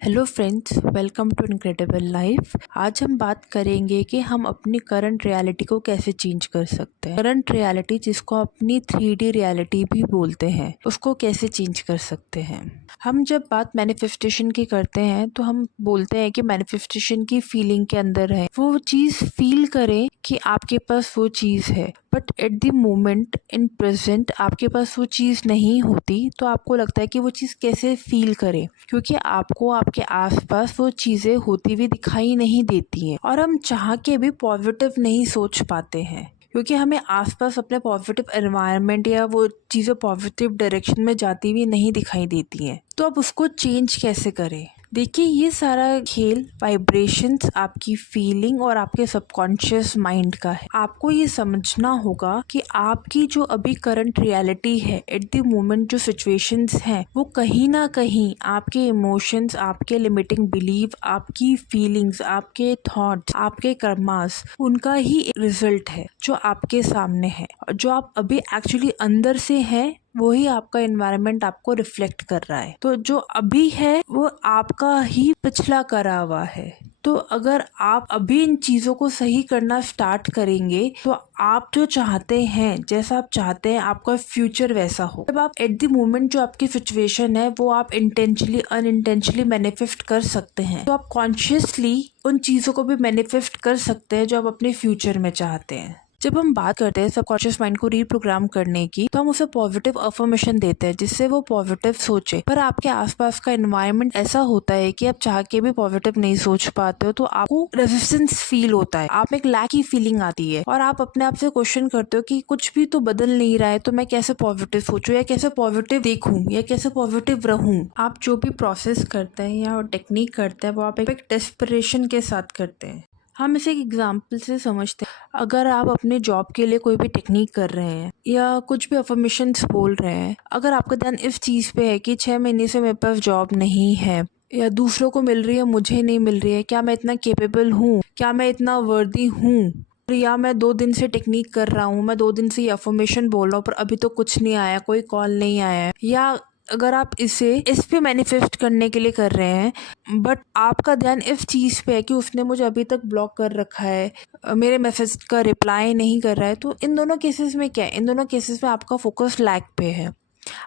Hello friends, welcome to incredible life. आज हम बात करेंगे कि हम अपनी करंट रियलिटी को कैसे चेंज कर सकते हैं। करंट रियलिटी, जिसको अपनी 3D रियलिटी भी बोलते हैं, उसको कैसे चेंज कर सकते हैं। हम जब बात मैनिफेस्टेशन की करते हैं तो हम बोलते हैं कि मैनिफेस्टेशन की फीलिंग के अंदर है, वो चीज़ फील करें कि आपके पास वो चीज़ है, but at the moment in present आपके पास वो चीज़ नहीं होती, तो आपको लगता है कि वो चीज़ कैसे फील करें, क्योंकि आपको आपके आसपास वो चीज़ें होती हुई दिखाई नहीं देती हैं और हम चाह के भी पॉजिटिव नहीं सोच पाते हैं, क्योंकि हमें आसपास अपने पॉजिटिव एनवायरनमेंट या वो चीज़ें पॉजिटिव डायरेक्शन में जाती हुई नहीं दिखाई देती हैं। तो अब उसको चेंज कैसे करें। देखिए, ये सारा खेल वाइब्रेशंस, आपकी फीलिंग और आपके सबकॉन्शियस माइंड का है। आपको ये समझना होगा कि आपकी जो अभी करंट रियलिटी है, एट द मोमेंट जो सिचुएशंस हैं, वो कहीं ना कहीं आपके इमोशंस, आपके लिमिटिंग बिलीव, आपकी फीलिंग्स, आपके थॉट्स, आपके कर्मास, उनका ही रिजल्ट है जो आपके सामने है। जो आप अभी एक्चुअली अंदर से हैं, वही आपका एनवायरनमेंट आपको रिफ्लेक्ट कर रहा है। तो जो अभी है वो आपका ही पिछला करा हुआ है। तो अगर आप अभी इन चीज़ों को सही करना स्टार्ट करेंगे तो आप जो चाहते हैं, जैसा आप चाहते हैं, आपका फ्यूचर वैसा हो। जब आप एट द मोमेंट जो आपकी सिचुएशन है वो आप इंटेंशनली अनइंटेंशनली मैनिफेस्ट कर सकते हैं, तो आप कॉन्शियसली उन चीज़ों को भी मैनिफेस्ट कर सकते हैं जो आप अपने फ्यूचर में चाहते हैं। जब हम बात करते हैं सबकॉन्शियस माइंड को रीप्रोग्राम करने की, तो हम उसे पॉजिटिव अफर्मेशन देते हैं जिससे वो पॉजिटिव सोचे। पर आपके आसपास का एनवायरनमेंट ऐसा होता है कि आप चाह के भी पॉजिटिव नहीं सोच पाते हो, तो आपको रेजिस्टेंस फील होता है, आप एक लैक की फीलिंग आती है और आप अपने आप से क्वेश्चन करते हो कि कुछ भी तो बदल नहीं रहा है, तो मैं कैसे पॉजिटिव सोचूं या कैसे पॉजिटिव देखूं या कैसे पॉजिटिव रहूं। आप जो भी प्रोसेस करते हैं या टेक्निक करते हैं, वो आप एक डेस्परेशन के साथ करते हैं। हम इसे एक एग्जाम्पल से समझते हैं। अगर आप अपने जॉब के लिए कोई भी टेक्निक कर रहे हैं या कुछ भी अफर्मेशंस बोल रहे हैं, अगर आपका ध्यान इस चीज़ पे है कि 6 महीने से मेरे पास जॉब नहीं है या दूसरों को मिल रही है, मुझे नहीं मिल रही है, क्या मैं इतना केपेबल हूँ, क्या मैं इतना वर्दी हूँ, या मैं 2 दिन से टेक्निक कर रहा हूँ, मैं 2 दिन से ये अफर्मेशन बोल रहा हूँ पर अभी तो कुछ नहीं आया, कोई कॉल नहीं आया है, या अगर आप इसे इस पे मैनिफेस्ट करने के लिए कर रहे हैं बट आपका ध्यान इस चीज़ पे है कि उसने मुझे अभी तक ब्लॉक कर रखा है, मेरे मैसेज का रिप्लाई नहीं कर रहा है, तो इन दोनों केसेस में क्या है, इन दोनों केसेस में आपका फोकस लैक पे है।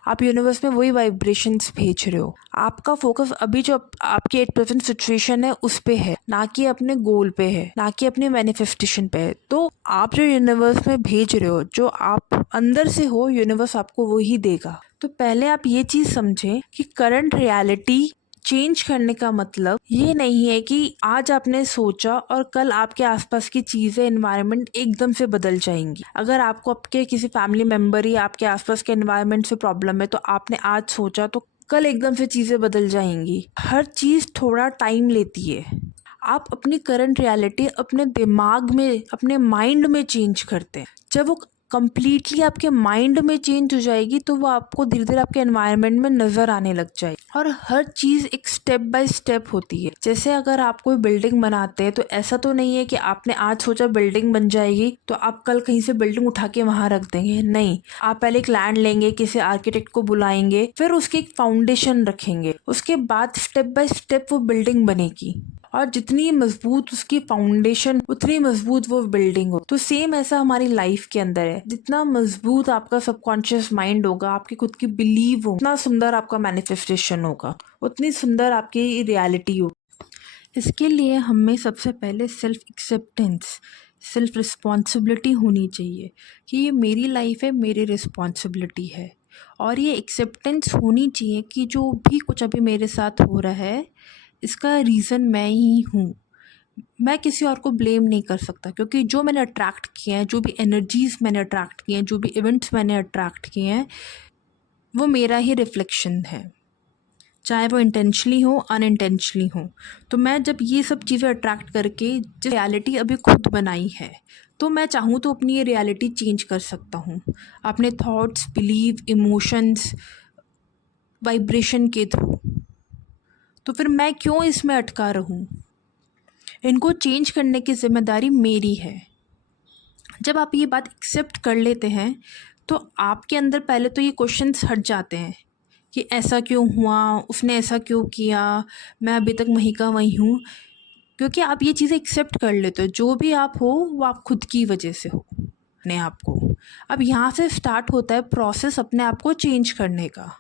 आप यूनिवर्स में वही वाइब्रेशंस भेज रहे हो। आपका फोकस अभी जो आपकी एट प्रेजेंट सिचुएशन है उस पे है, ना कि अपने गोल पे है, ना कि अपने मैनिफेस्टेशन पे है। तो आप जो यूनिवर्स में भेज रहे हो, जो आप अंदर से हो, यूनिवर्स आपको वही देगा। तो पहले आप ये चीज़ समझें कि करंट रियलिटी चेंज करने का मतलब ये नहीं है कि आज आपने सोचा और कल आपके आसपास की चीज़ें, एनवायरनमेंट एकदम से बदल जाएंगी। अगर आपको आपके किसी फैमिली मेम्बर या आपके आसपास के एनवायरनमेंट से प्रॉब्लम है, तो आपने आज सोचा तो कल एकदम से चीज़ें बदल जाएंगी। हर चीज़ थोड़ा टाइम लेती है। आप अपनी करंट रियलिटी अपने दिमाग में, अपने माइंड में चेंज करते हैं। जब वो कंप्लीटली आपके माइंड में चेंज हो जाएगी तो वो आपको धीरे धीरे आपके एनवायरनमेंट में नज़र आने लग जाएगी। और हर चीज़ एक स्टेप बाय स्टेप होती है। जैसे अगर आप कोई बिल्डिंग बनाते हैं, तो ऐसा तो नहीं है कि आपने आज सोचा बिल्डिंग बन जाएगी तो आप कल कहीं से बिल्डिंग उठा के वहाँ रख देंगे। नहीं, आप पहले एक लैंड लेंगे, किसी आर्किटेक्ट को बुलाएंगे, फिर उसकी एक फाउंडेशन रखेंगे, उसके बाद स्टेप बाय स्टेप वो बिल्डिंग बनेगी। और जितनी मजबूत उसकी फाउंडेशन, उतनी मजबूत वो बिल्डिंग हो। तो सेम ऐसा हमारी लाइफ के अंदर है। जितना मजबूत आपका सबकॉन्शियस माइंड होगा, आपकी खुद की बिलीव हो, उतना सुंदर आपका मैनिफेस्टेशन होगा, उतनी सुंदर आपकी रियलिटी होगी। इसके लिए हमें सबसे पहले सेल्फ एक्सेप्टेंस, सेल्फ रिस्पॉन्सिबिलिटी होनी चाहिए कि ये मेरी लाइफ है, मेरी रिस्पॉन्सिबिलिटी है। और ये एक्सेप्टेंस होनी चाहिए कि जो भी कुछ अभी मेरे साथ हो रहा है, इसका रीज़न मैं ही हूँ। मैं किसी और को ब्लेम नहीं कर सकता, क्योंकि जो मैंने अट्रैक्ट किए हैं, जो भी एनर्जीज़ मैंने अट्रैक्ट किए हैं, जो भी इवेंट्स मैंने अट्रैक्ट किए हैं, वो मेरा ही रिफ्लेक्शन है, चाहे वो इंटेंशनली हो, अनइंटेंशनली हो। तो मैं जब ये सब चीज़ें अट्रैक्ट करके जो रियलिटी अभी खुद बनाई है, तो मैं चाहूँ तो अपनी ये रियलिटी चेंज कर सकता हूँ अपने थॉट्स, बिलीव, इमोशंस, वाइब्रेशन के थ्रू। तो फिर मैं क्यों इसमें अटका रहूं। इनको चेंज करने की जिम्मेदारी मेरी है। जब आप ये बात एक्सेप्ट कर लेते हैं तो आपके अंदर पहले तो ये क्वेश्चंस हट जाते हैं कि ऐसा क्यों हुआ, उसने ऐसा क्यों किया, मैं अभी तक वहीं का वहीं हूँ। क्योंकि आप ये चीज़ें एक्सेप्ट कर लेते हो, जो भी आप हो वो आप खुद की वजह से हो अपने आप को। अब यहाँ से स्टार्ट होता है प्रोसेस अपने आप को चेंज करने का।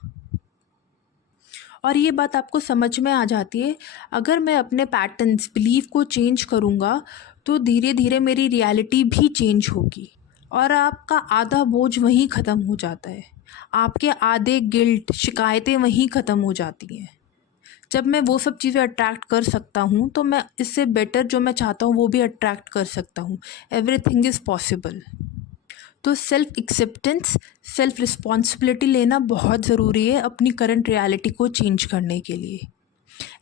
और ये बात आपको समझ में आ जाती है, अगर मैं अपने पैटर्न्स बिलीव को चेंज करूँगा तो धीरे धीरे मेरी रियलिटी भी चेंज होगी और आपका आधा बोझ वहीं ख़त्म हो जाता है। आपके आधे गिल्ट शिकायतें वहीं ख़त्म हो जाती हैं। जब मैं वो सब चीज़ें अट्रैक्ट कर सकता हूँ तो मैं इससे बेटर जो मैं चाहता हूँ वो भी अट्रैक्ट कर सकता हूँ। Everything is possible. तो सेल्फ एक्सेप्टेंस, सेल्फ रिस्पॉन्सिबिलिटी लेना बहुत ज़रूरी है अपनी करंट रियलिटी को चेंज करने के लिए।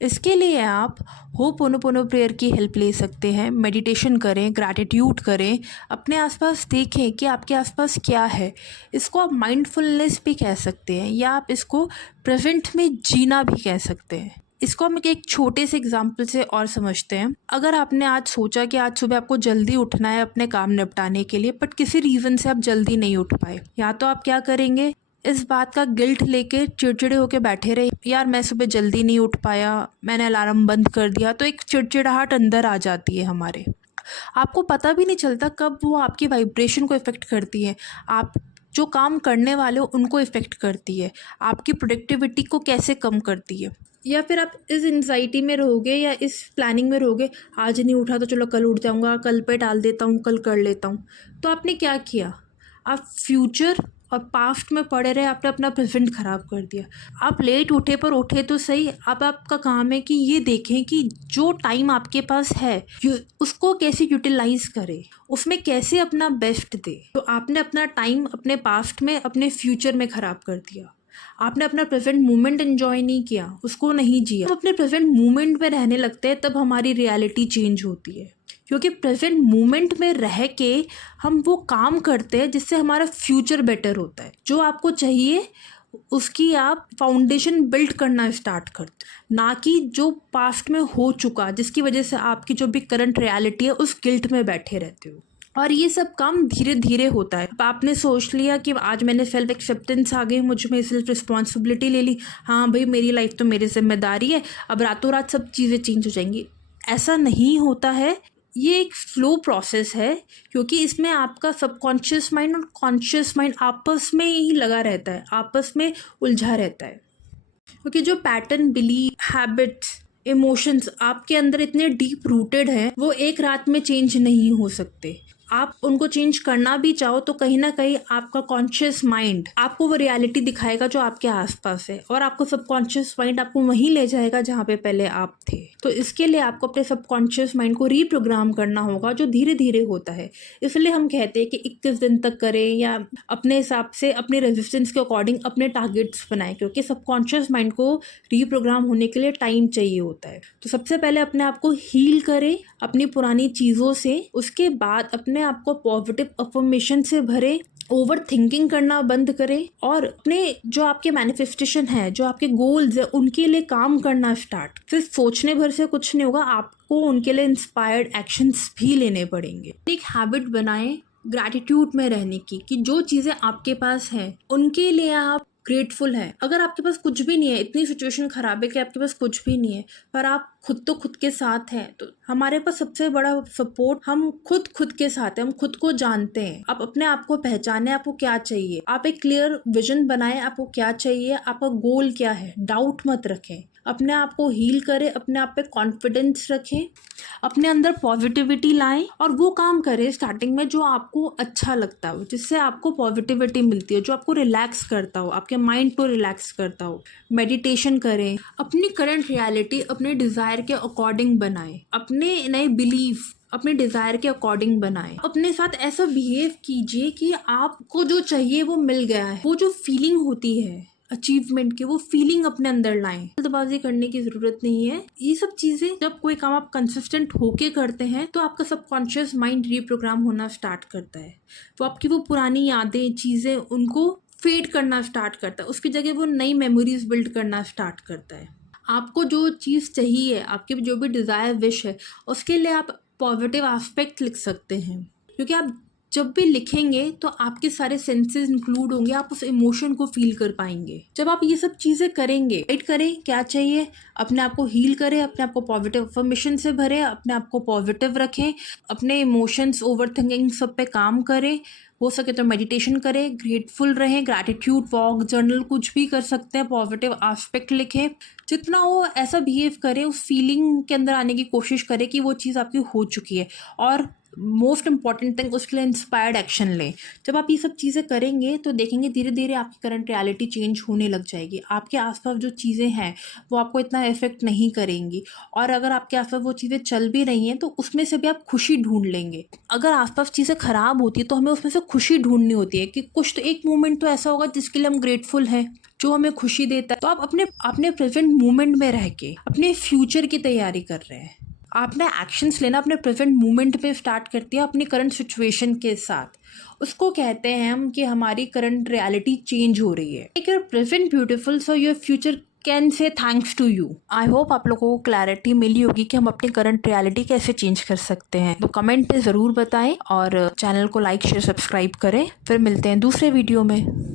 इसके लिए आप होपोनोपोनो प्रेयर की हेल्प ले सकते हैं, मेडिटेशन करें, ग्रैटिट्यूड करें, अपने आसपास देखें कि आपके आसपास क्या है। इसको आप माइंडफुलनेस भी कह सकते हैं या आप इसको प्रेजेंट में जीना भी कह सकते हैं। इसको हम एक छोटे से एग्जाम्पल से और समझते हैं। अगर आपने आज सोचा कि आज सुबह आपको जल्दी उठना है अपने काम निपटाने के लिए, बट किसी रीज़न से आप जल्दी नहीं उठ पाए, या तो आप क्या करेंगे, इस बात का गिल्ट लेके चिड़चिड़े होके बैठे रहे, यार मैं सुबह जल्दी नहीं उठ पाया, मैंने अलार्म बंद कर दिया। तो एक चिड़चिड़ाहट अंदर आ जाती है हमारे। आपको पता भी नहीं चलता कब वो आपकी वाइब्रेशन को इफ़ेक्ट करती है, आप जो काम करने वाले हो उनको इफ़ेक्ट करती है, आपकी प्रोडक्टिविटी को कैसे कम करती है। या फिर आप इस एंजाइटी में रहोगे या इस प्लानिंग में रहोगे, आज नहीं उठा तो चलो कल उठ जाऊँगा, कल पे टाल देता हूँ, कल कर लेता हूँ। तो आपने क्या किया, आप फ्यूचर और पास्ट में पड़े रहे, आपने अपना प्रेजेंट ख़राब कर दिया। आप लेट उठे पर उठे तो सही, अब आपका काम है कि ये देखें कि जो टाइम आपके पास है उसको कैसे यूटिलाइज करें, उसमें कैसे अपना बेस्ट दे। तो आपने अपना टाइम अपने पास्ट में, अपने फ्यूचर में ख़राब कर दिया। आपने अपना प्रेजेंट मोमेंट एंजॉय नहीं किया, उसको नहीं जिया। जब अपने प्रेजेंट मोमेंट में रहने लगते हैं तब हमारी रियलिटी चेंज होती है, क्योंकि प्रेजेंट मोमेंट में रह के हम वो काम करते हैं जिससे हमारा फ्यूचर बेटर होता है। जो आपको चाहिए उसकी आप फाउंडेशन बिल्ड करना स्टार्ट करते, ना कि जो पास्ट में हो चुका जिसकी वजह से आपकी जो भी करंट रियलिटी है उस गिल्ट में बैठे रहते हो। और ये सब काम धीरे धीरे होता है। अब आपने सोच लिया कि आज मैंने सेल्फ एक्सेप्टेंस आ गई, मुझ में सेल्फ रिस्पॉन्सिबिलिटी ले ली, हाँ भाई मेरी लाइफ तो मेरी जिम्मेदारी है, अब रातों रात सब चीज़ें चेंज हो जाएंगी। ऐसा नहीं होता है। ये एक स्लो प्रोसेस है, क्योंकि इसमें आपका सबकॉन्शियस माइंड और कॉन्शियस माइंड आपस में ही लगा रहता है, आपस में उलझा रहता है। क्योंकि जो पैटर्न, बिलीव, हैबिट्स, इमोशंस आपके अंदर इतने डीप रूटेड हैं, वो एक रात में चेंज नहीं हो सकते। आप उनको चेंज करना भी चाहो तो कहीं ना कहीं आपका कॉन्शियस माइंड आपको वो रियलिटी दिखाएगा जो आपके आसपास है, और आपको सबकॉन्शियस माइंड आपको वहीं ले जाएगा जहाँ पे पहले आप थे। तो इसके लिए आपको अपने सबकॉन्शियस माइंड को रीप्रोग्राम करना होगा, जो धीरे धीरे होता है। इसलिए हम कहते हैं कि 21 दिन तक करें या अपने हिसाब से अपने रेजिस्टेंस के अकॉर्डिंग अपने टारगेट्स बनाएं, क्योंकि सबकॉन्शियस माइंड को रीप्रोग्राम होने के लिए टाइम चाहिए होता है। तो सबसे पहले अपने आप को हील करें अपनी पुरानी चीज़ों से, उसके बाद अपने आपको पॉजिटिव अफर्मेशन से भरे, ओवर थिंकिंग करना बंद करें, और अपने जो आपके मैनिफेस्टेशन है, जो आपके गोल्स है, उनके लिए काम करना स्टार्ट। सिर्फ सोचने भर से कुछ नहीं होगा, आपको उनके लिए इंस्पायर्ड एक्शंस भी लेने पड़ेंगे। एक हैबिट बनाएं ग्रैटिट्यूड में रहने की, कि जो चीज़ें आपके पास हैं उनके लिए आप ग्रेटफुल है। अगर आपके पास कुछ भी नहीं है, इतनी सिचुएशन खराब है कि आपके पास कुछ भी नहीं है, पर आप खुद तो खुद के साथ हैं, तो हमारे पास सबसे बड़ा सपोर्ट हम खुद के साथ हैं, हम खुद को जानते हैं। आप अपने आप को पहचाने, आपको क्या चाहिए, आप एक क्लियर विजन बनाएं, आपको क्या चाहिए, आपका गोल क्या है, डाउट मत रखें, अपने आप को हील करें, अपने आप पे कॉन्फिडेंस रखें, अपने अंदर पॉजिटिविटी लाएं, और वो काम करें स्टार्टिंग में जो आपको अच्छा लगता हो, जिससे आपको पॉजिटिविटी मिलती है, जो आपको रिलैक्स करता हो, आपके माइंड को रिलैक्स करता हो। मेडिटेशन करें, अपनी करंट रियलिटी अपने डिज़ायर के अकॉर्डिंग बनाएं, अपने नए बिलीफ अपने डिज़ायर के अकॉर्डिंग बनाएं। अपने साथ ऐसा बिहेव कीजिए कि आपको जो चाहिए वो मिल गया है। वो जो फीलिंग होती है अचीवमेंट की, वो फीलिंग अपने अंदर लाएं। जल्दबाजी करने की जरूरत नहीं है। ये सब चीजें, जब कोई काम आप कंसिस्टेंट होके करते हैं तो आपका सबकॉन्शियस माइंड रीप्रोग्राम होना स्टार्ट करता है। वो आपकी वो पुरानी यादें, चीजें, उनको फेड करना स्टार्ट करता है, उसकी जगह वो नई मेमोरीज बिल्ड करना स्टार्ट करता है। आपको जो चीज़ चाहिए, आपकी जो भी डिज़ायर, विश है, उसके लिए आप पॉजिटिव एस्पेक्ट लिख सकते हैं, क्योंकि आप जब भी लिखेंगे तो आपके सारे सेंसेस इंक्लूड होंगे, आप उस इमोशन को फील कर पाएंगे। जब आप ये सब चीज़ें करेंगे, राइट करें क्या चाहिए, अपने आप को हील करें, अपने आप को पॉजिटिव अफर्मेशन से भरें, अपने आप को पॉजिटिव रखें, अपने इमोशंस, ओवर थिंकिंग सब पे काम करें, हो सके तो मेडिटेशन करें, ग्रेटफुल रहें, ग्रैटिट्यूड वॉक, जर्नल कुछ भी कर सकते हैं, पॉजिटिव एस्पेक्ट लिखें, जितना हो ऐसा बिहेव करें, उस फीलिंग के अंदर आने की कोशिश करें कि वो चीज़ आपकी हो चुकी है। और मोस्ट इंपॉर्टेंट थिंग, उसके लिए इंस्पायर्ड एक्शन लें। जब आप ये सब चीज़ें करेंगे तो देखेंगे धीरे धीरे आपकी करंट रियलिटी चेंज होने लग जाएगी। आपके आसपास जो चीज़ें हैं वो आपको इतना इफेक्ट नहीं करेंगी, और अगर आपके आसपास वो चीज़ें चल भी रही हैं तो उसमें से भी आप खुशी ढूंढ लेंगे। अगर आसपास चीज़ें खराब होती है तो हमें उसमें से खुशी ढूंढनी होती है कि कुछ तो एक मोमेंट तो ऐसा होगा जिसके लिए हम ग्रेटफुल हैं, जो हमें खुशी देता है। तो आप अपने प्रेजेंट मोमेंट में रह के अपने फ्यूचर की तैयारी कर रहे हैं। आपने एक्शंस लेना अपने प्रेजेंट मोमेंट पे स्टार्ट कर दिया, अपनी करंट सिचुएशन के साथ। उसको कहते हैं हम कि हमारी करंट रियलिटी चेंज हो रही है। Make your present beautiful so your future can say thanks to you. I hope आप लोगों को क्लैरिटी मिली होगी कि हम अपनी करंट रियलिटी कैसे चेंज कर सकते हैं। तो कमेंट पे ज़रूर बताएं और चैनल को लाइक शेयर सब्सक्राइब करें। फिर मिलते हैं दूसरे वीडियो में।